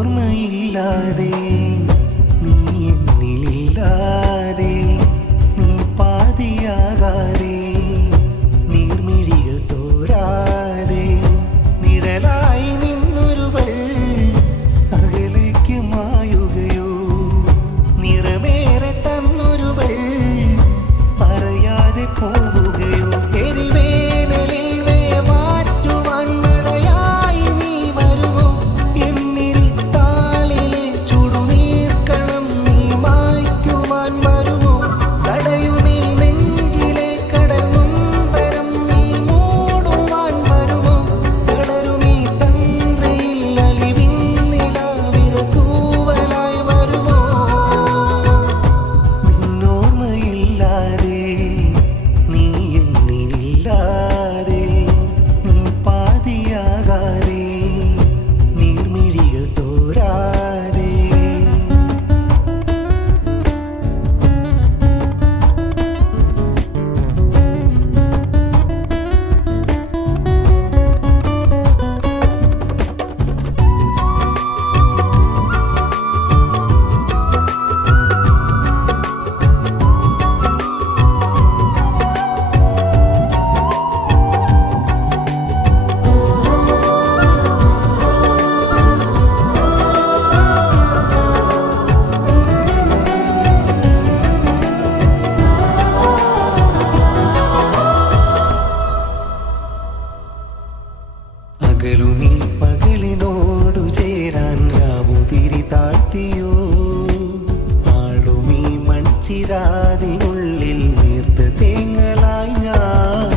നിന്നോർമ്മയില്ലാതെ നീ എന്നിലില്ലാതെ നീ പാതിയാകാതെ നീർമിഴികൾ തോരാതെ നിഴലായി നിന്നൊരുവൾ അകലേക്ക് മായുകയോ നിറമേറെ തന്നൊരുവൾ പറയാതെ പോവുകയോ എരിവേനലിൽ മാറ്റുവാൻ മഴയായി നീ വരുമോ എന്നിൽ താളിലെ ചുടുനീർക്കണം നീ മായ്ക്കുവാൻ വരുമോ കടയുമീ നെഞ്ചിലെ കടൽ നൊമ്പരം നീ മൂടുവാൻ വരുമോ കളരുമീ തന്ത്രയിൽ അലിവിൻ നിലാവിൽ തൂവലായി വരുമോ നിന്നോർമ്മയില്ലാതെ നീ എന്നിലില്ലാതെ നീ പാതിയാകാതെ നീർമിഴികൾ തോരാതെ അകലുമീ പകലിനോടു ചേരാൻ രാവുതിരി താഴ്ത്തിയോ ആളുമീ മൺചിരാതിനുള്ളിൽ നേർത്ത തേങ്ങലായി ഞാൻ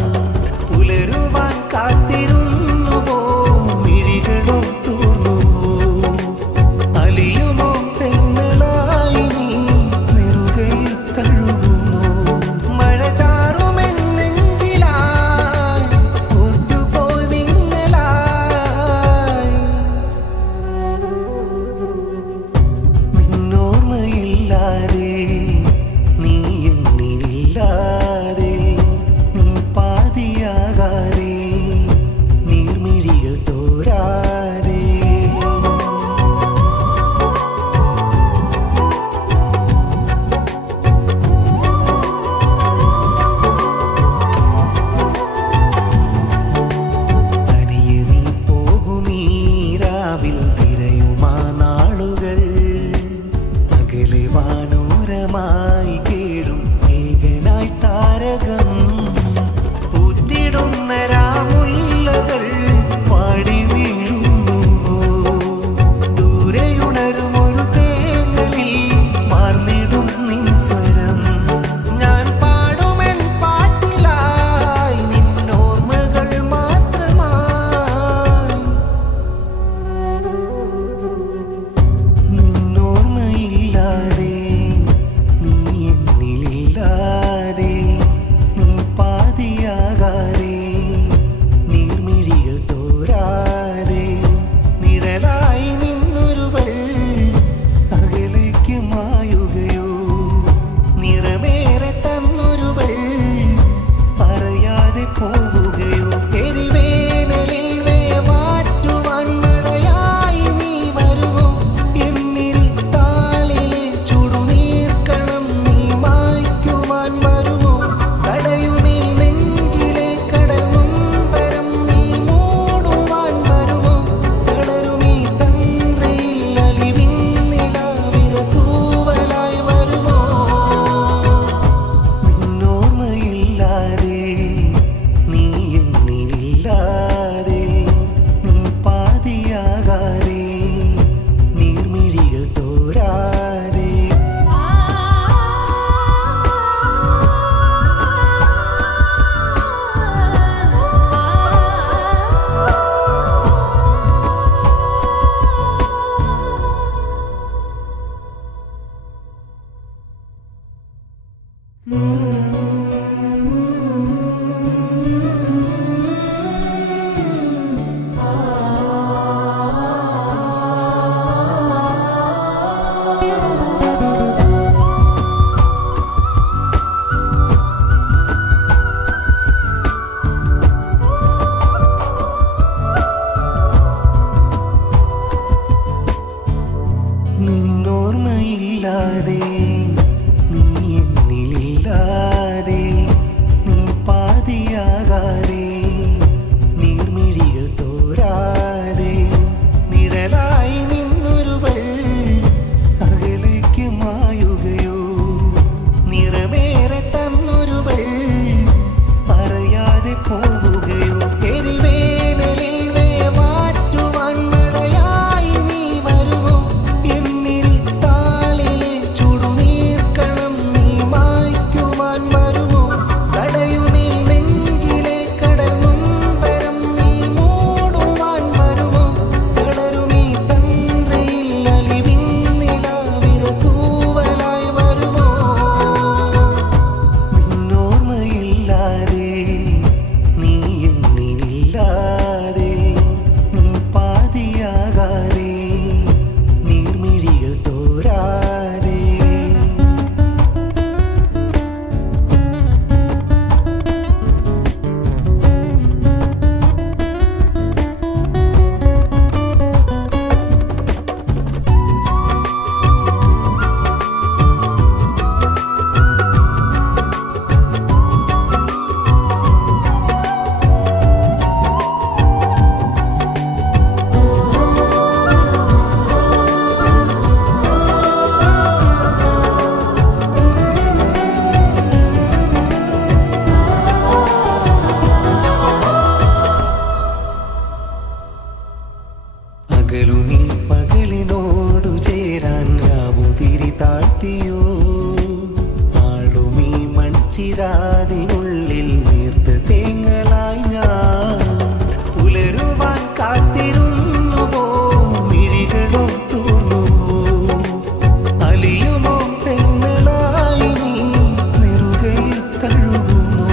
പുലരുവാൻ കാത്തിരുന്നുവോ മിഴികളോ തൂർന്നുവോ അലിയുമോ തെന്നലായി നീ നെറുകയിൽ തഴുകുമോ മഴ ചാറുമെൻ നെഞ്ചിലായി ഒറ്റുപോയി വിങ്ങലായി നിന്നോർമ്മയില്ലാതെ നീ അകലുമീ പകലിനോടു ചേരാൻ രാവുതിരി താഴ്ത്തിയോ ആളുമീ മൺചിരാതിനുള്ളിൽ നീർത്ത തേങ്ങലായി ഞാൻ പുലരുവാൻ കാത്തിരുന്നുവോ മിഴികളോ തൂർന്നുവോ അലിയുമോ തെന്നലായി നീ നെറുകയിൽ തഴുകുമോ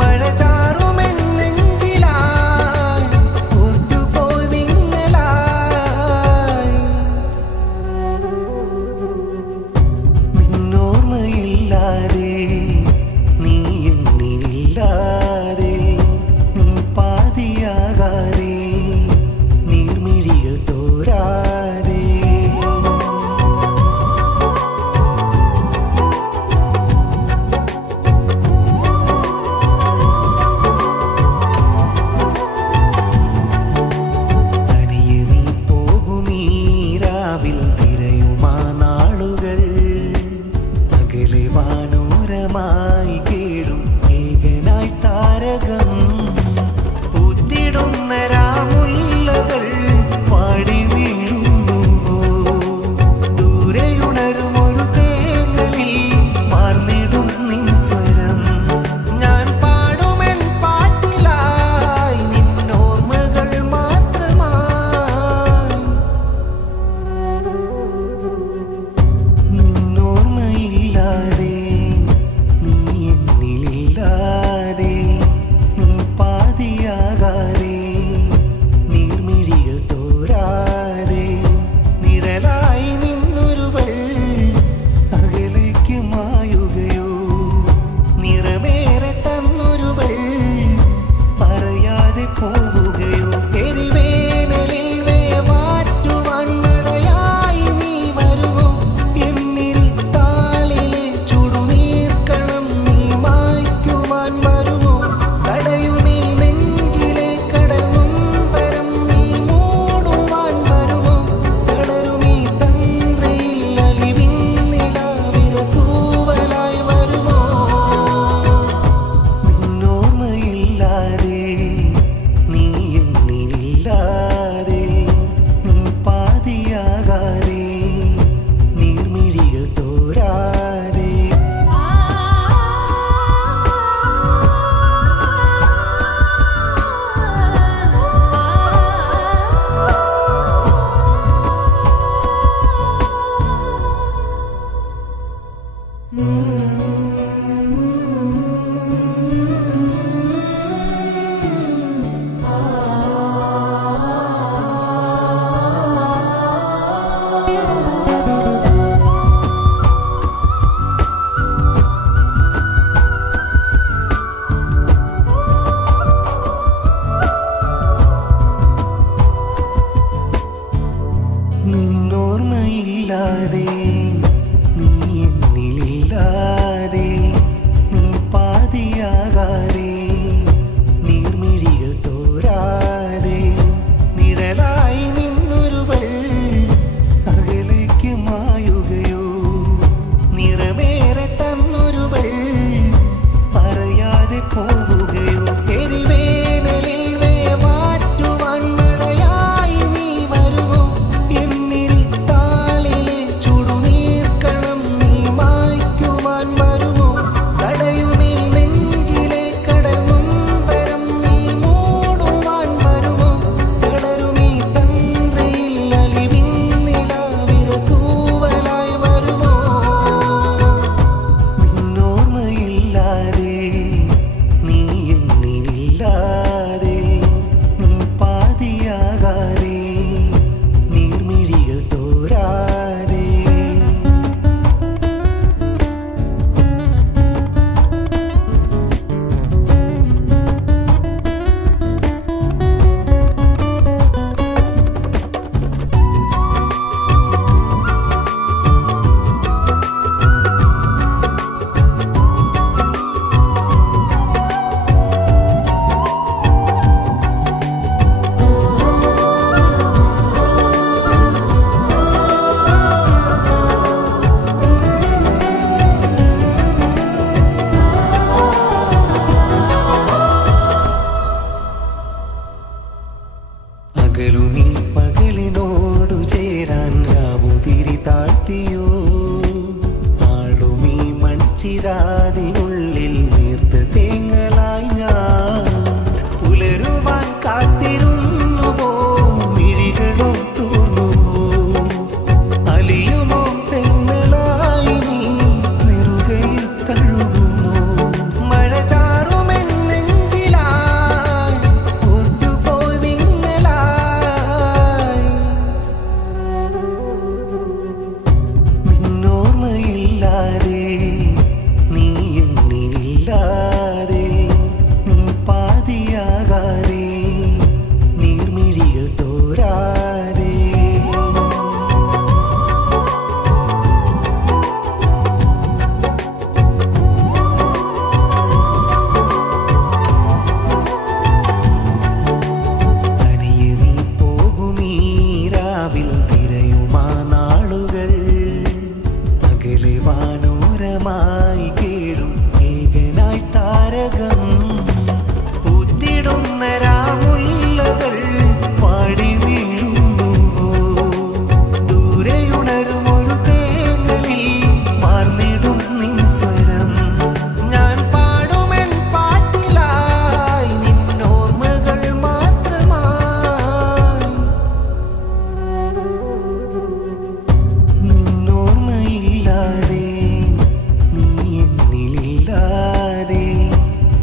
മഴ ചാറുമെൻ നെഞ്ചിലായി ഒറ്റുപോയി വിങ്ങലായി നിന്നോർമ്മയില്ലാതെ നീ എന്നിലില്ലാതെ നീ പാതിയാകാതെ നീർമിഴികൾ തോരാതെ തനിയെ നീ പോകുമീ രാവിൽ തിരയുമാ നാളുകൾ അകലെ വാനോരമായി കേഴും ഏകനായി താരകം പൂത്തിടുന്ന രാമുല്ലകൾ പാടി വീഴുന്നുവോ ദൂരെയുണരുമൊരു തേങ്ങലിൽ മാർന്നിടും നിൻ സ്വരം ഞാൻ പാടുമെൻ പാട്ടിലായി നിന്നോർമ്മകൾ മാത്രമായി നിന്നോർമ്മയില്ലാതെ നീ എന്നിലില്ലാതെ നീ പാതിയാകാതെ നീർമിഴികൾ തോരാതെ നിഴലായി നിന്നൊരുവൾ അകലേക്ക് മായുകയോ നിറമേറെ തന്നൊരുവൾ പറയാതെ പോവുകയോ എരിവേനലിൽ വേവാറ്റുവാൻ മഴയായി നീ വരുമോ എന്നിരിത്താളിലെ ചുടുനീർക്കണം നീ മായ്ക്കുവാൻ വരുമോ കടയുമീ നെഞ്ചിലെ കടൽ നൊമ്പരം നീ മൂടുവാൻ വരുമോ കളരുമീ തന്ത്രയിൽ അലിവിൻ നിലാവിരൽ തൂവലായി വരുമോ നിന്നോർമ്മയില്ലാതെ നീ എന്നിലില്ലാതെ നീ പാതിയാകാതെ നീർമിഴികൾ തോരാതെ നിന്നോർമ്മയില്ലാതെ നീ എന്നിലില്ലാതെ നീ പാതിയാകാതെ നീർമിഴികൾ തോരാതെ നിഴലായി നിന്നൊരുവൾ അകലേക്ക് മായുകയോ നിറമേറെ തന്നൊരുവൾ പറയാതെ പോവുകയോ എരിവേനലിൽ വേവാറ്റുവാൻ മഴയായി നീ വരുമോ എന്നിരിത്താളിലെ ചുടുനീർ വെയിലിനോടു ചേരാൻ രാവുതിരി താഴ്ത്തിയോ ആളുമീ മൺചിരാതിനുള്ളിൽ നീർത്ത തേങ്ങലായി ഞാൻ പുലരുവാൻ കാത്തിരുന്നുവോ മിഴികളോ തൂർന്നുവോ അലിയുമോ തെന്നലായി നീ നെറുകയിൽ തഴുകുമോ മഴ ചാറുമെൻ നെഞ്ചിലായി ഓർത്തുപോയി വിങ്ങലായി നിന്നോർമ്മയില്ലാതെ നീ എന്നിലില്ലാതെ നീ പാതിയാകാതെ നീർമിഴികൾ തോരാതെ തനിയെ നീ പോകുമീ രാവിൽ തിരയുമാ നാളുകൾ അകലെ വാനോരമായി കേഴും ഏകനായി താരകം പൂത്തിടുന്ന രാമുല്ലകൾ പാടി വീഴുന്നുവോ ദൂരെയുണരുമൊരു തേങ്ങലിൽ മാർന്നിടും നിൻ സ്വരം ഞാൻ പാടുമെൻ പാട്ടിലായി നിന്നോർമ്മകൾ മാത്രമായി നിന്നോർമ്മയില്ലാതെ നീ എന്നിലില്ലാതെ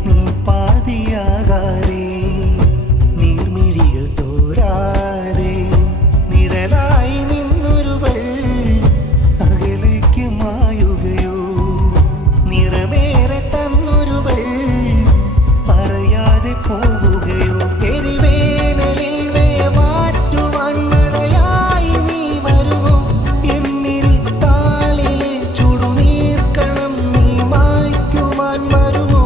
നീ പാതിയാകാതെ നീർമിഴികൾ തോരാതെ നിഴലായി നിന്നൊരുവൾ അകലേക്ക് മായുകയോ നിറമേറെ തന്നൊരുവൾ പറയാതെ പോവുകയോ എരിവേനലിൽ വേവാറ്റുവാൻ മഴയായി നീ വരുമോ എന്നിരിത്താളിലെ ചുടുനീർക്കണം നീ മായ്ക്കുവാൻ വരുമോ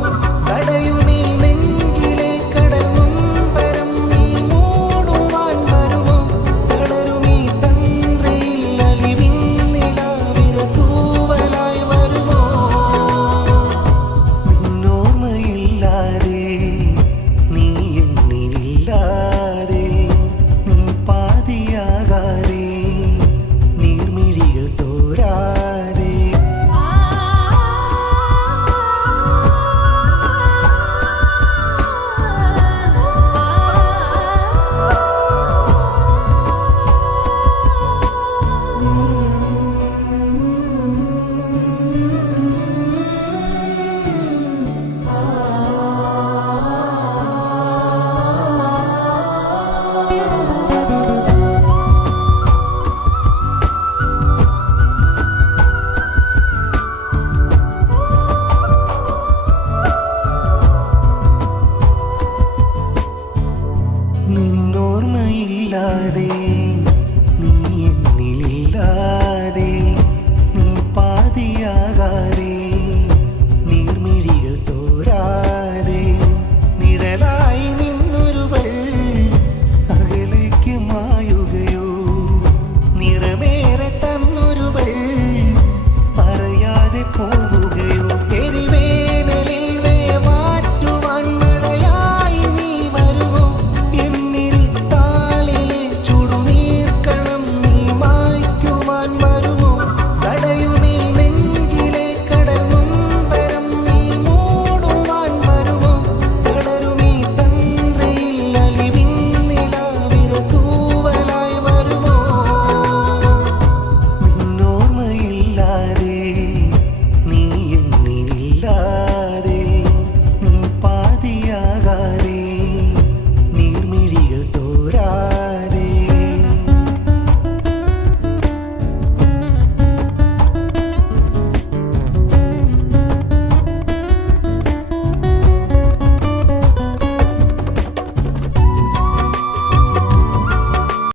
കടയുമീ നെഞ്ചിലെ കടൽ നൊമ്പരം നീ മൂടുവാൻ വരുമോ കളരുമീ തന്ത്രയിൽ അലിവിൻ നിലാവിരൽ തൂവലായി വരുമോ നിന്നോർമ്മയില്ലാതെ നീ എന്നിലില്ലാതെ നീ പാതിയാകാതെ നീർമിഴികൾ തോരാതെ നിന്നോർമ്മയില്ലാതെ നീ എന്നിലില്ലാതെ